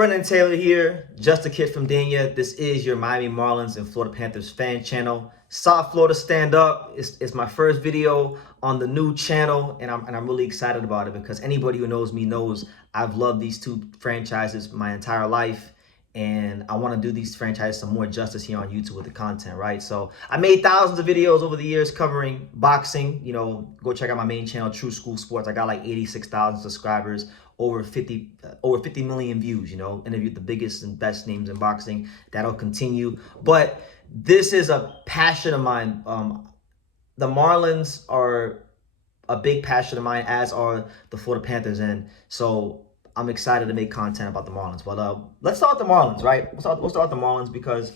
Brendan Taylor here, just a kid from Dania. This is your Miami Marlins and Florida Panthers fan channel. South Florida Stand Up. It's my first video on the new channel, and I'm really excited about it because anybody who knows me knows I've loved these two franchises my entire life, and I want to do these franchises some more justice here on YouTube with the content, right? So I made thousands of videos over the years covering boxing. You know, go check out my main channel, True School Sports. I got like 86,000 subscribers, over 50 million views. You know, interviewed the biggest and best names in boxing. That'll continue, but this is a passion of mine. The Marlins are a big passion of mine, as are the Florida Panthers, and so I'm excited to make content about the Marlins. But let's start with the Marlins, right? We'll start with the Marlins because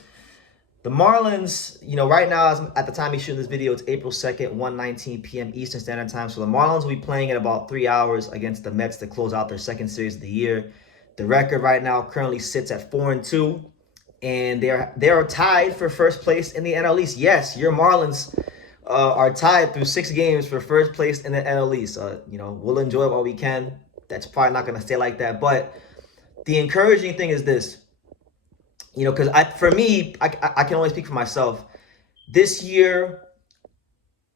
the Marlins, you know, right now, at the time of shooting this video, it's April 2nd, 1:19 p.m. Eastern Standard Time. So the Marlins will be playing in about 3 hours against the Mets to close out their second series of the year. The record right now currently sits at 4-2, and they're tied for first place in the NL East. Yes, your Marlins are tied through 6 games for first place in the NL East. You know, we'll enjoy it while we can. That's probably not going to stay like that. But the encouraging thing is this, you know, because for me, I can only speak for myself. This year,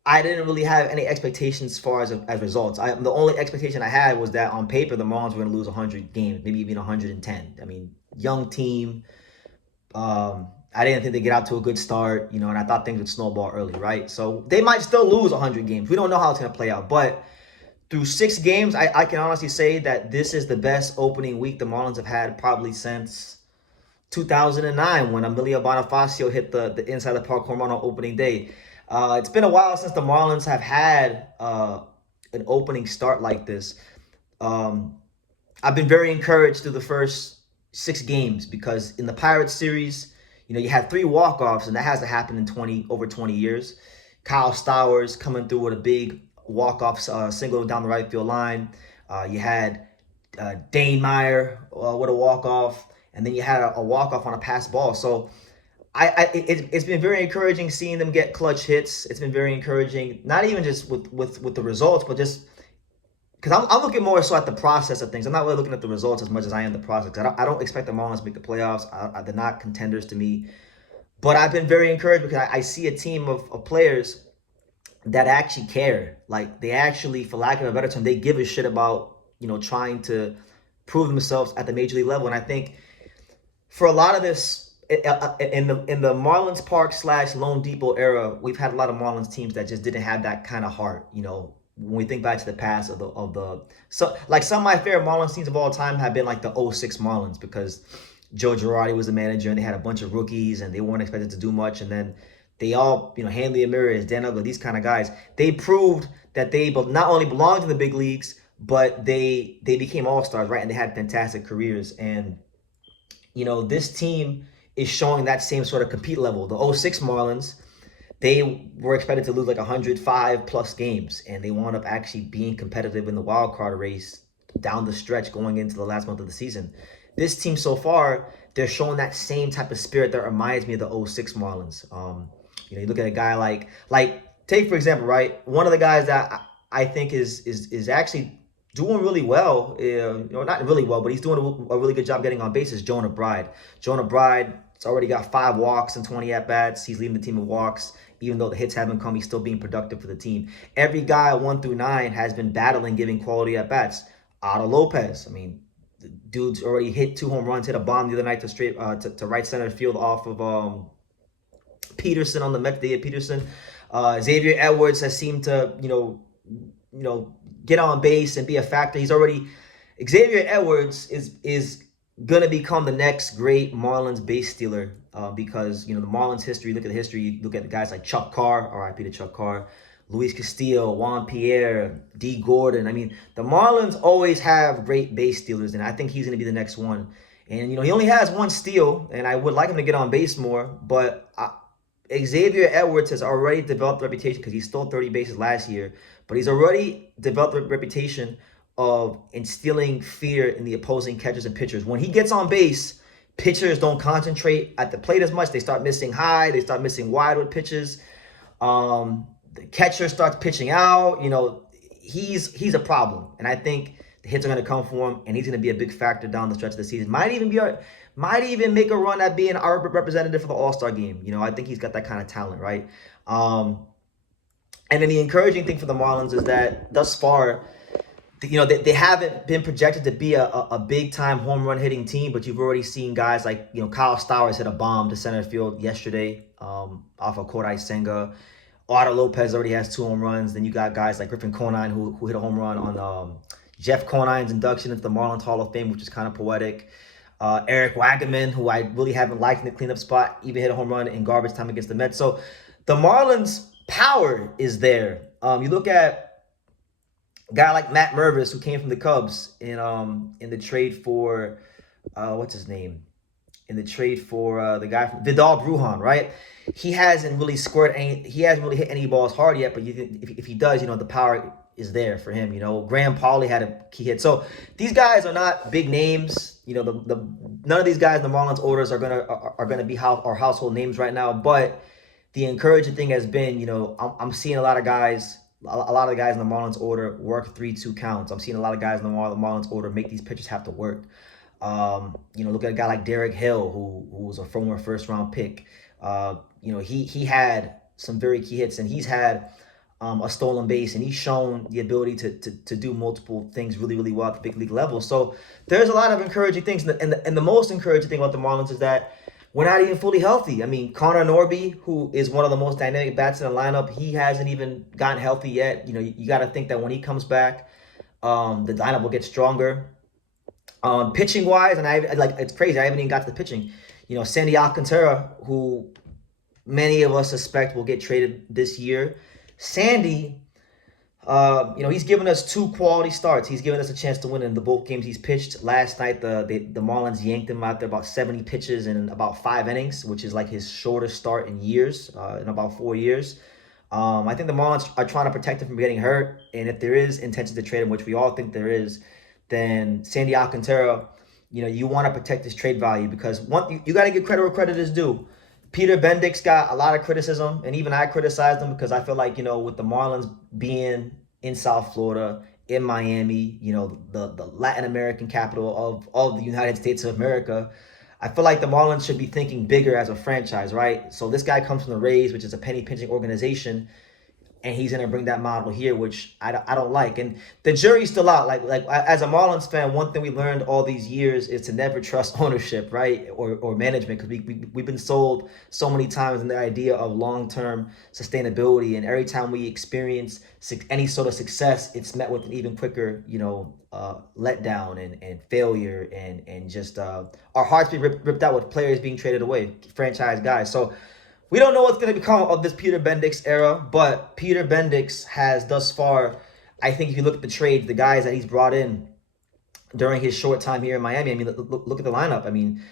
I didn't really have any expectations as far as results. The only expectation I had was that on paper, the Marlins were going to lose 100 games, maybe even 110. I mean, young team. I didn't think they'd get out to a good start, you know, and I thought things would snowball early, right? So they might still lose 100 games. We don't know how it's going to play out, but through 6 games, I can honestly say that this is the best opening week the Marlins have had probably since 2009 when Emilio Bonifacio hit the inside the park home run on opening day. It's been a while since the Marlins have had an opening start like this. I've been very encouraged through the first 6 games because in the Pirates series, you know, you had 3 walk-offs, and that hasn't happened in over 20 years. Kyle Stowers coming through with a big walk-off single down the right field line. You had Meyer with a walk-off, and then you had a walk-off on a pass ball. So it's been very encouraging seeing them get clutch hits. It's been very encouraging, not even just with the results, but just because I'm looking more so at the process of things. I'm not really looking at the results as much as I am the process. I don't expect the Marlins to make the playoffs. They're not contenders to me. But I've been very encouraged because I see a team of players that actually care. Like, they actually, for lack of a better term, they give a shit about, you know, trying to prove themselves at the major league level. And I think for a lot of this, in the Marlins Park / Loandepot era, we've had a lot of Marlins teams that just didn't have that kind of heart, you know. When we think back to the past so like some of my favorite Marlins teams of all time have been like the 06 Marlins, because Joe Girardi was the manager and they had a bunch of rookies and they weren't expected to do much, and then they all, you know, Hanley Ramirez, Dan Uggla, these kind of guys, they proved that they not only belonged in the big leagues, but they became all-stars, right? And they had fantastic careers. And, you know, this team is showing that same sort of compete level. The 06 Marlins, they were expected to lose like 105 plus games, and they wound up actually being competitive in the wild card race down the stretch going into the last month of the season. This team so far, they're showing that same type of spirit that reminds me of the 06 Marlins. You know, you look at a guy like take for example, right? One of the guys that I think is actually doing really well, you know, not really well, but he's doing a really good job getting on base is Jonah Bride. Jonah Bride, it's already got 5 walks and 20 at-bats. He's leading the team in walks. Even though the hits haven't come, he's still being productive for the team. Every guy 1 through 9 has been battling, giving quality at-bats. Otto Lopez, I mean, the dude's already hit 2 home runs, hit a bomb the other night to right center field off of Peterson on the Mets. They hit Peterson. Xaiver Edwards has seemed to, you know, get on base and be a factor. Xaiver Edwards is going to become the next great Marlins base stealer because, you know, the Marlins history, look at the history, you look at the guys like Chuck Carr, RIP to Chuck Carr, Luis Castillo, Juan Pierre, D. Gordon. I mean, the Marlins always have great base stealers, and I think he's going to be the next one. And, you know, he only has 1 steal, and I would like him to get on base more, but Xaiver Edwards has already developed a reputation because he stole 30 bases last year, but he's already developed a reputation of instilling fear in the opposing catchers and pitchers. When he gets on base, pitchers don't concentrate at the plate as much. They start missing high. They start missing wide with pitches. The catcher starts pitching out. You know, he's a problem. And I think hits are going to come for him, and he's going to be a big factor down the stretch of the season. Might even make a run at being our representative for the All-Star game. I think he's got that kind of talent, right? And then the encouraging thing for the Marlins is that thus far, they haven't been projected to be a big-time home run hitting team, but you've already seen guys like, Kyle Stowers hit a bomb to center field yesterday off of Kodai Senga. Otto Lopez already has 2 home runs. Then you got guys like Griffin Conine who hit a home run on Jeff Conine's induction into the Marlins Hall of Fame, which is kind of poetic. Eric Wagaman, who I really haven't liked in the cleanup spot, even hit a home run in garbage time against the Mets. So the Marlins' power is there. You look at a guy like Matt Mervis, who came from the Cubs in the trade for what's his name? In the trade for the guy from Vidal Brujan, right? He hasn't really he hasn't really hit any balls hard yet, but if he does, the power is there for him. Graham Pauley had a key hit. So these guys are not big names. None of these guys in the Marlins orders are gonna be household names right now. But the encouraging thing has been, I'm seeing a lot of guys in the Marlins order work 3-2 counts. I'm seeing a lot of guys in the Marlins order make these pitchers have to work. Look at a guy like Derek Hill, who was a former first-round pick. He had some very key hits, and he's had a stolen base, and he's shown the ability to do multiple things really, really well at the big league level. So there's a lot of encouraging things, and the most encouraging thing about the Marlins is that we're not even fully healthy. I mean, Conor Norby, who is one of the most dynamic bats in the lineup, he hasn't even gotten healthy yet. You got to think that when he comes back, the lineup will get stronger. Pitching wise, and it's crazy, I haven't even got to the pitching. Sandy Alcantara, who many of us suspect will get traded this year. Sandy, he's given us 2 quality starts. He's given us a chance to win in the both games he's pitched. Last night, the Marlins yanked him out there about 70 pitches in about 5 innings, which is like his shortest start in years, in about 4 years. I think the Marlins are trying to protect him from getting hurt, and if there is intention to trade him, which we all think there is, then Sandy Alcantara, you want to protect his trade value, because you got to give credit where credit is due. Peter Bendix got a lot of criticism, and even I criticized him because I feel like, with the Marlins being in South Florida, in Miami, the Latin American capital of the United States of America, I feel like the Marlins should be thinking bigger as a franchise, right? So this guy comes from the Rays, which is a penny pinching organization, and he's going to bring that model here, which I don't like. And the jury's still out. Like as a Marlins fan, one thing we learned all these years is to never trust ownership, right? Or management, because we've been sold so many times in the idea of long-term sustainability. And every time we experience any sort of success, it's met with an even quicker, letdown and failure and just our hearts being ripped out with players being traded away, franchise guys. So we don't know what's going to become of this Peter Bendix era, but Peter Bendix has thus far, I think if you look at the trades, the guys that he's brought in during his short time here in Miami, I mean, look at the lineup. I mean,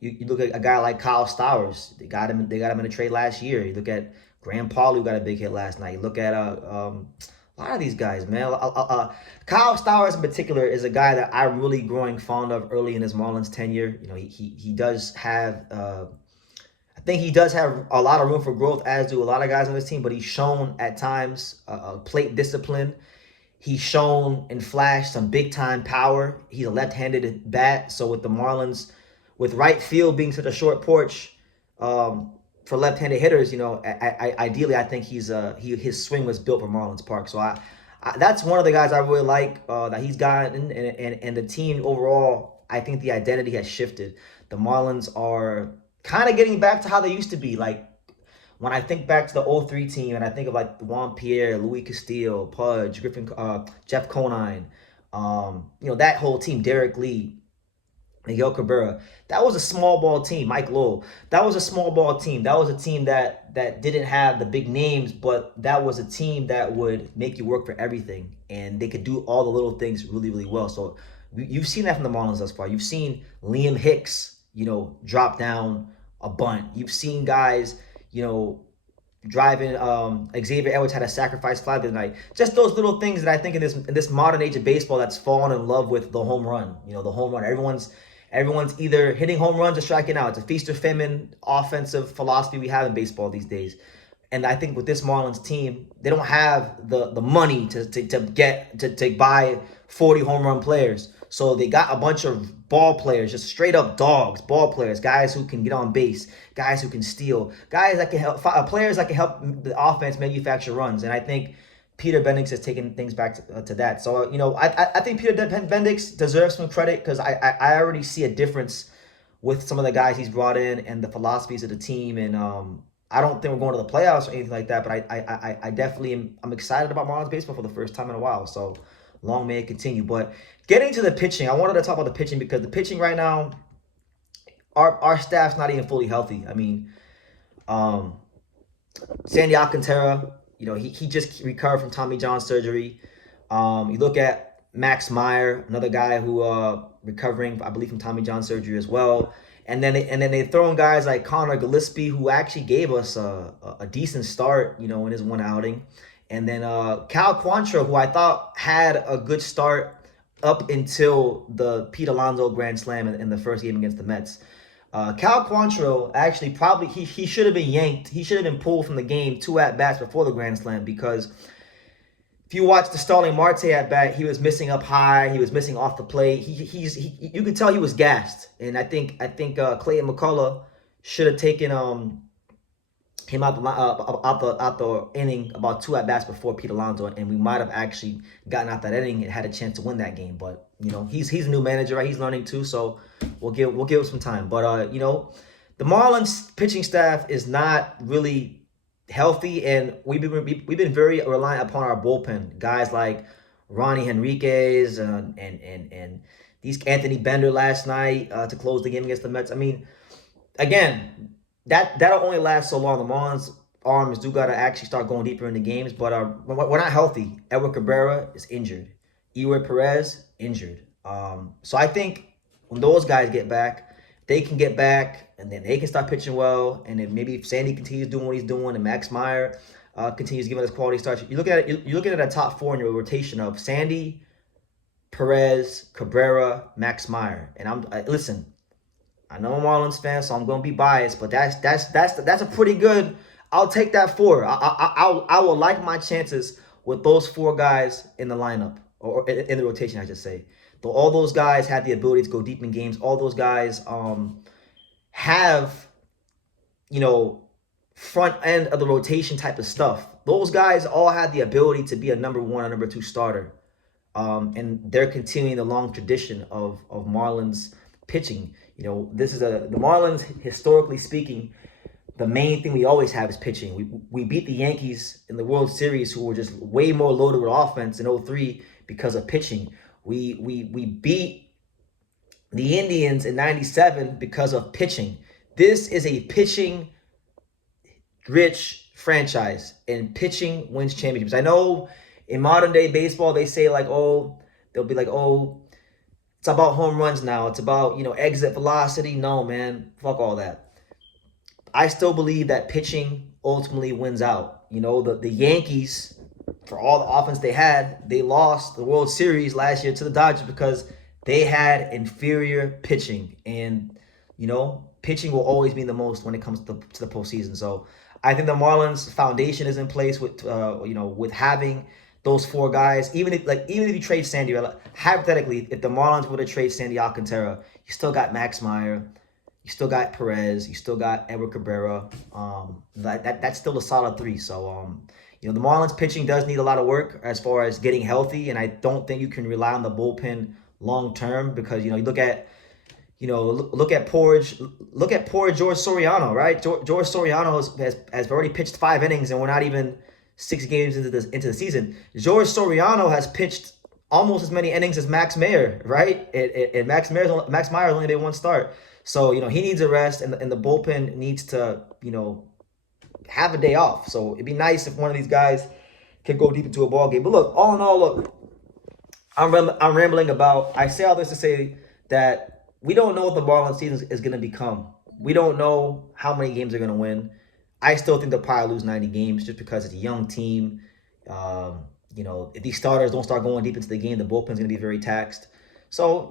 you look at a guy like Kyle Stowers. They got him in a trade last year. You look at Graham Pauley, who got a big hit last night. You look at a lot of these guys, man. Kyle Stowers in particular is a guy that I'm really growing fond of early in his Marlins tenure. He does have... I think he does have a lot of room for growth, as do a lot of guys on this team, but he's shown at times plate discipline. He's shown and flashed some big-time power. He's a left-handed bat, so with the Marlins, with right field being such a short porch for left-handed hitters, ideally I think his swing was built for Marlins Park. So I that's one of the guys I really like that he's gotten, and the team overall, I think the identity has shifted. The Marlins are kind of getting back to how they used to be. Like, when I think back to the 03 team, and I think of like Juan Pierre, Luis Castillo, Pudge, Griffin, Jeff Conine, that whole team, Derek Lee, Miguel Cabrera, that was a small ball team. Mike Lowell, that was a small ball team. That was a team that didn't have the big names, but that was a team that would make you work for everything, and they could do all the little things really, really well. So you've seen that from the Marlins thus far. You've seen Liam Hicks, drop down a bunt. You've seen guys, driving. Xaiver Edwards had a sacrifice fly the other night. Just those little things that I think in this modern age of baseball that's fallen in love with the home run. The home run. Everyone's either hitting home runs or striking out. It's a feast or famine offensive philosophy we have in baseball these days. And I think with this Marlins team, they don't have the money to buy 40 home run players. So they got a bunch of ball players, just straight up dogs, ball players, guys who can get on base, guys who can steal, guys that can help, players that can help the offense manufacture runs. And I think Peter Bendix has taken things back to that. So, I think Peter Bendix deserves some credit because I already see a difference with some of the guys he's brought in and the philosophies of the team. And I don't think we're going to the playoffs or anything like that, but I definitely I'm excited about Marlins baseball for the first time in a while. So long may it continue. But getting to the pitching, I wanted to talk about the pitching because the pitching right now, our staff's not even fully healthy. I mean, Sandy Alcantara, he just recovered from Tommy John surgery. You look at Max Meyer, another guy who recovering, I believe, from Tommy John surgery as well. And then they throw in guys like Conor Gillespie, who actually gave us a decent start, in his one outing. And then Cal Quantrill, who I thought had a good start up until the Pete Alonso grand slam in the first game against the Mets. Cal Quantrill actually probably he should have been yanked. He should have been pulled from the game 2 at-bats before the grand slam, because if you watch the Starling Marte at bat, he was missing up high. He was missing off the plate. You could tell he was gassed. And I think Clayton McCullough should have taken him out the inning about 2 at-bats before Pete Alonso, and we might have actually gotten out that inning and had a chance to win that game. But he's a new manager, right? He's learning too, so we'll give him some time. But the Marlins pitching staff is not really healthy, and we've been very reliant upon our bullpen, guys like Ronnie Henriquez and these Anthony Bender last night to close the game against the Mets. I mean, again, that'll only last so long. The Marlins arms do got to actually start going deeper into games, but we're not healthy. Edward Cabrera is injured. Eury Perez injured. So I think when those guys get back, they can get back, and then they can start pitching well. And then maybe if Sandy continues doing what he's doing, and Max Meyer continues giving us quality starts, you're looking at a top 4 in your rotation of Sandy, Perez, Cabrera, Max Meyer. And listen, I know I'm a Marlins fan, so I'm gonna be biased, but that's a pretty good. I'll take that 4. I will like my chances with those 4 guys in the lineup, or in the rotation, I should say. Though all those guys have the ability to go deep in games, all those guys have front end of the rotation type of stuff. Those guys all had the ability to be a number 1 or number 2 starter, and they're continuing the long tradition of Marlins pitching. This is the Marlins, historically speaking, the main thing we always have is pitching. We beat the Yankees in the World Series, who were just way more loaded with offense in 2003 because of pitching. We beat the Indians in 97 because of pitching. This is a pitching rich franchise, and pitching wins championships. I know in modern day baseball they say they'll be like, it's about home runs now. It's about, exit velocity. No, man. Fuck all that. I still believe that pitching ultimately wins out. The Yankees, for all the offense they had, they lost the World Series last year to the Dodgers because they had inferior pitching. And, pitching will always mean the most when it comes to the postseason. So I think the Marlins foundation is in place with, with having those 4 guys. Even if you trade Sandy, hypothetically, if the Marlins were to trade Sandy Alcantara, you still got Max Meyer, you still got Perez, you still got Edward Cabrera. That's still a solid 3. So the Marlins pitching does need a lot of work as far as getting healthy, and I don't think you can rely on the bullpen long term, because you look at poor George Soriano, right? George Soriano has already pitched 5 innings, and we're not even 6 games into the season. George Soriano has pitched almost as many innings as Max Meyer, right? And Max Meyer's only made 1 start. So, he needs a rest, and the bullpen needs to, have a day off. So it'd be nice if one of these guys could go deep into a ball game. But look, all in all, I'm rambling about. I say all this to say that we don't know what the Marlins season is going to become. We don't know how many games they're going to win. I still think they'll probably lose 90 games just because it's a young team. If these starters don't start going deep into the game, the bullpen's going to be very taxed. So,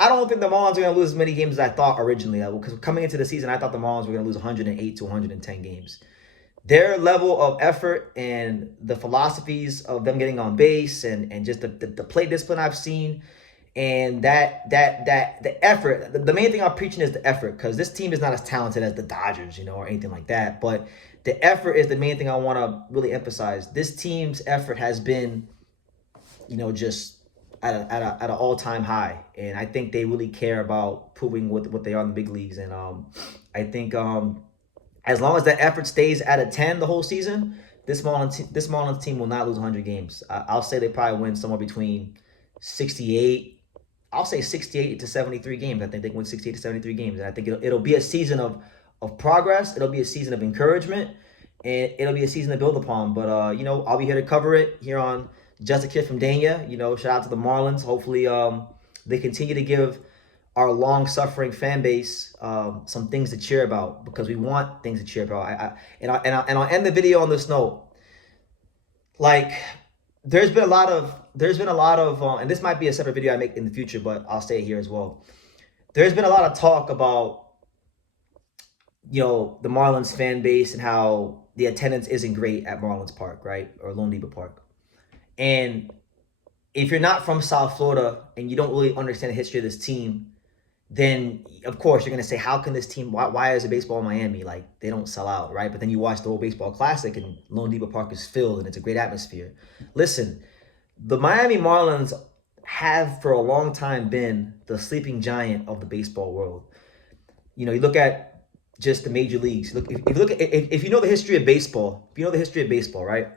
I don't think the Marlins are going to lose as many games as I thought originally. Because coming into the season, I thought the Marlins were going to lose 108 to 110 games. their level of effort and the philosophies of them getting on base and just the play discipline I've seen, and that the effort. The main thing I'm preaching is the effort, because this team is not as talented as the Dodgers, or anything like that. But the effort is the main thing I want to really emphasize. This team's effort has been, just at an all-time high, and I think they really care about proving what they are in the big leagues. And I think as long as that effort stays at a 10 the whole season, this Marlins team will not lose 100 games. I'll say they probably win somewhere between 68. I'll say 68 to 73 games. I think they can win 68 to 73 games. And I think it'll be a season of progress. It'll be a season of encouragement. And it'll be a season to build upon. But, I'll be here to cover it here on Just a Kid from Dania. Shout out to the Marlins. Hopefully they continue to give our long-suffering fan base some things to cheer about, because we want things to cheer about. I'll end the video on this note. Like, there's been a lot of, and this might be a separate video I make in the future, but I'll say it here as well. There's been a lot of talk about, the Marlins fan base and how the attendance isn't great at Marlins Park, right? Or Loandepot Park. And if you're not from South Florida and you don't really understand the history of this team, then of course you're going to say, how can this team, why is it baseball in Miami? Like, they don't sell out, right? But then you watch the World Baseball Classic and Loandepot Park is filled and it's a great atmosphere. Listen, the Miami Marlins have for a long time been the sleeping giant of the baseball world. You look at just the major leagues. If you know the history of baseball, right?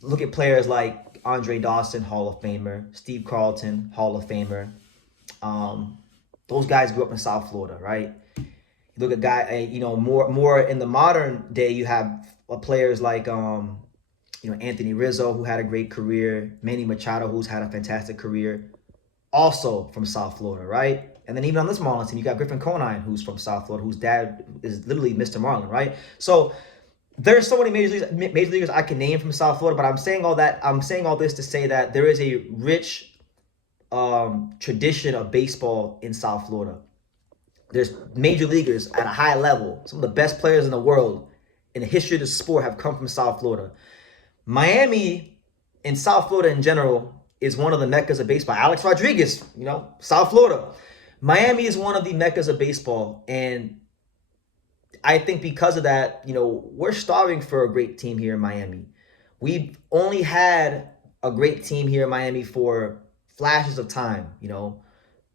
Look at players like Andre Dawson, Hall of Famer, Steve Carlton, Hall of Famer. Those guys grew up in South Florida, right? You look at more in the modern day, you have players like Anthony Rizzo, who had a great career, Manny Machado, who's had a fantastic career, also from South Florida, right? And then even on this Marlins team, you got Griffin Conine, who's from South Florida, whose dad is literally Mr. Marlin, right? So there's so many major leaguers I can name from South Florida, but I'm saying all this to say that there is a rich tradition of baseball in South Florida. There's major leaguers at a high level. Some of the best players in the world in the history of the sport have come from South Florida. Miami and South Florida in general is one of the meccas of baseball. Alex Rodriguez, South Florida. Miami is one of the meccas of baseball, and I think because of that, we're starving for a great team here in Miami. We've only had a great team here in Miami for flashes of time.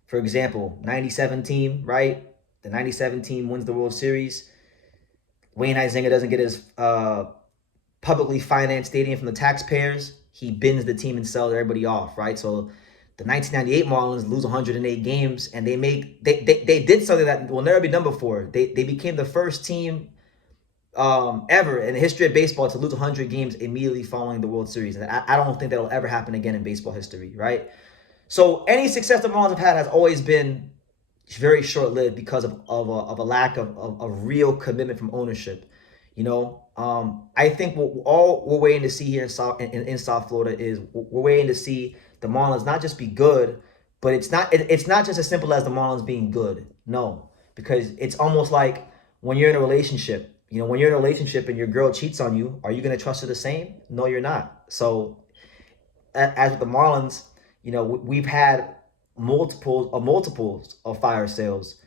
For example, 97 team, right? The 97 team wins the World Series. Wayne Huizenga doesn't get his publicly financed stadium from the taxpayers. He bins the team and sells everybody off, right? So the 1998 Marlins lose 108 games, and they did something that will never be done before. They became the first team ever in the history of baseball to lose 100 games immediately following the World Series. And I don't think that'll ever happen again in baseball history, right? So any success the Marlins have had has always been very short-lived because of a lack of real commitment from ownership. I think what we're waiting to see here in South Florida is we're waiting to see the Marlins not just be good, but it's not just as simple as the Marlins being good. No, because it's almost like when you're in a relationship. When you're in a relationship and your girl cheats on you, are you going to trust her the same? No, you're not. So as with the Marlins, we've had multiples of fire sales,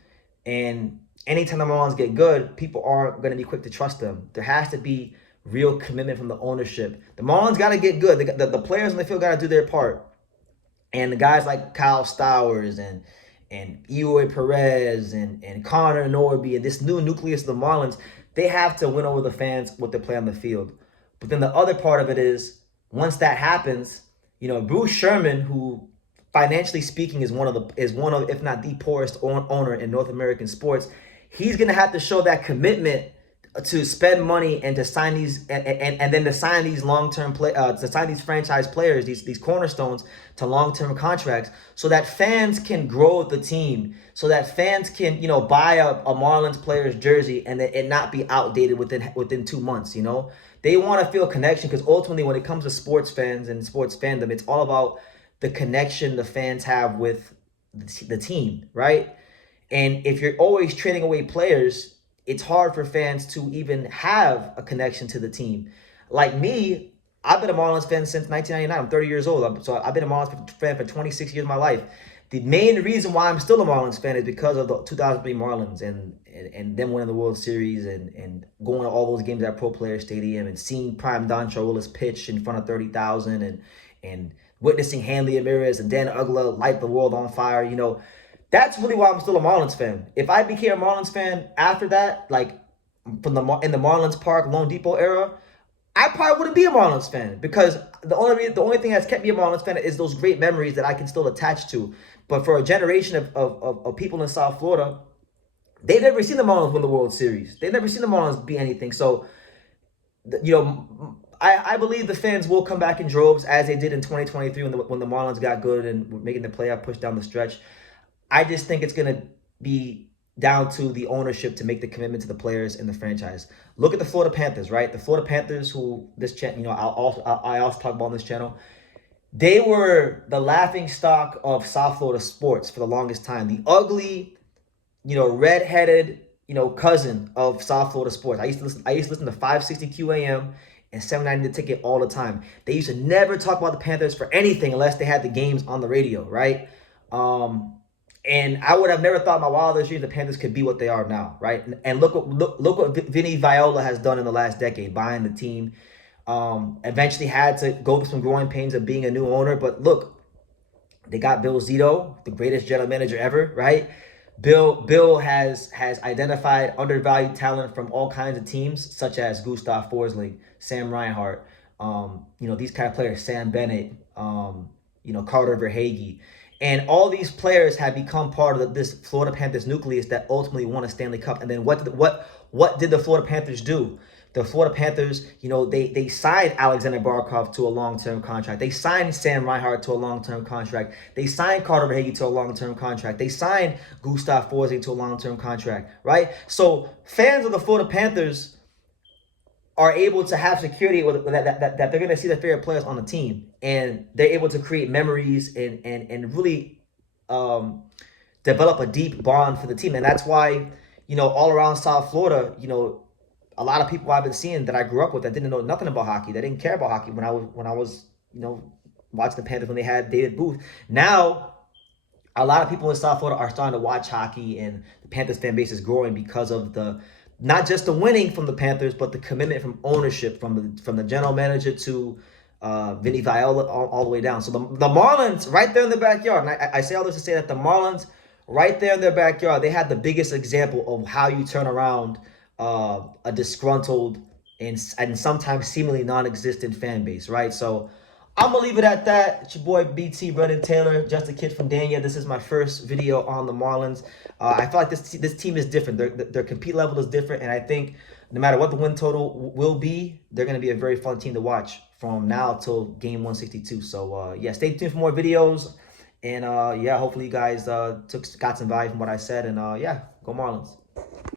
and anytime the Marlins get good, people aren't going to be quick to trust them. There has to be real commitment from the ownership. The Marlins got to get good. The players on the field got to do their part. And the guys like Kyle Stowers and Eury Perez and Conor Norby and this new nucleus of the Marlins, they have to win over the fans with their play on the field. But then the other part of it is, once that happens, Bruce Sherman, who financially speaking is one of if not the poorest owner in North American sports, he's gonna have to show that commitment to spend money and to sign these and then to sign these long-term to sign these franchise players, these cornerstones, to long-term contracts, so that fans can grow with the team, so that fans can buy a Marlins player's jersey and it not be outdated within 2 months. They want to feel connection, because ultimately when it comes to sports fans and sports fandom, it's all about the connection the fans have with the team, right? And if you're always trading away players, it's hard for fans to even have a connection to the team. Like me, I've been a Marlins fan since 1999. I'm 30 years old, so I've been a Marlins fan for 26 years of my life. The main reason why I'm still a Marlins fan is because of the 2003 Marlins and them winning the World Series and going to all those games at Pro Player Stadium and seeing prime Dontrelle Willis pitch in front of 30,000 and witnessing Hanley Ramirez and Dan Uggla light the world on fire. You know, that's really why I'm still a Marlins fan. If I became a Marlins fan after that, like in the Marlins Park Loandepot era, I probably wouldn't be a Marlins fan, because the only thing that's kept me a Marlins fan is those great memories that I can still attach to. But for a generation of people in South Florida, they've never seen the Marlins win the World Series. They've never seen the Marlins be anything. So, you know, I believe the fans will come back in droves, as they did in 2023 when the Marlins got good and were making the playoff push down the stretch. I just think it's going to be down to the ownership to make the commitment to the players and the franchise. Look at the Florida Panthers, right? The Florida Panthers, who I also talk about on this channel. They were the laughing stock of South Florida sports for the longest time. The ugly, red-headed, cousin of South Florida sports. I used to listen to 560 QAM and 790 The Ticket all the time. They used to never talk about the Panthers for anything unless they had the games on the radio, right? And I would have never thought in my wildest dreams the Panthers could be what they are now, right? And look what Vinny Viola has done in the last decade, buying the team. Eventually had to go through some growing pains of being a new owner, but look, they got Bill Zito, the greatest general manager ever, right? Bill has identified undervalued talent from all kinds of teams, such as Gustav Forsling, Sam Reinhart, these kind of players, Sam Bennett, Carter Verhaeghe. And all these players have become part of this Florida Panthers nucleus that ultimately won a Stanley Cup. And then what did the Florida Panthers do? The Florida Panthers, they signed Alexander Barkov to a long-term contract. They signed Sam Reinhart to a long-term contract. They signed Carter Verhaeghe to a long-term contract. They signed Gustav Forsling to a long-term contract, right? So fans of the Florida Panthers are able to have security that they're going to see their favorite players on the team, and they're able to create memories and really develop a deep bond for the team. And that's why, all around South Florida, a lot of people I've been seeing that I grew up with that didn't know nothing about hockey, that didn't care about hockey when I was watching the Panthers when they had David Booth. Now, a lot of people in South Florida are starting to watch hockey, and the Panthers fan base is growing because of not just the winning from the Panthers, but the commitment from ownership, from the general manager to Vinny Viola all the way down. So the Marlins, right there in the backyard, and I say all this to say that the Marlins, right there in their backyard, they had the biggest example of how you turn around a disgruntled and sometimes seemingly non-existent fan base, right? So I'm gonna leave it at that. It's your boy BT Brendan Taylor, just a kid from Dania. This is my first video on the Marlins. I feel like this team is different. Their compete level is different, and I think no matter what the win total will be, they're gonna be a very fun team to watch from now till game 162. So yeah, stay tuned for more videos, and yeah, hopefully you guys got some value from what I said, and yeah, go Marlins.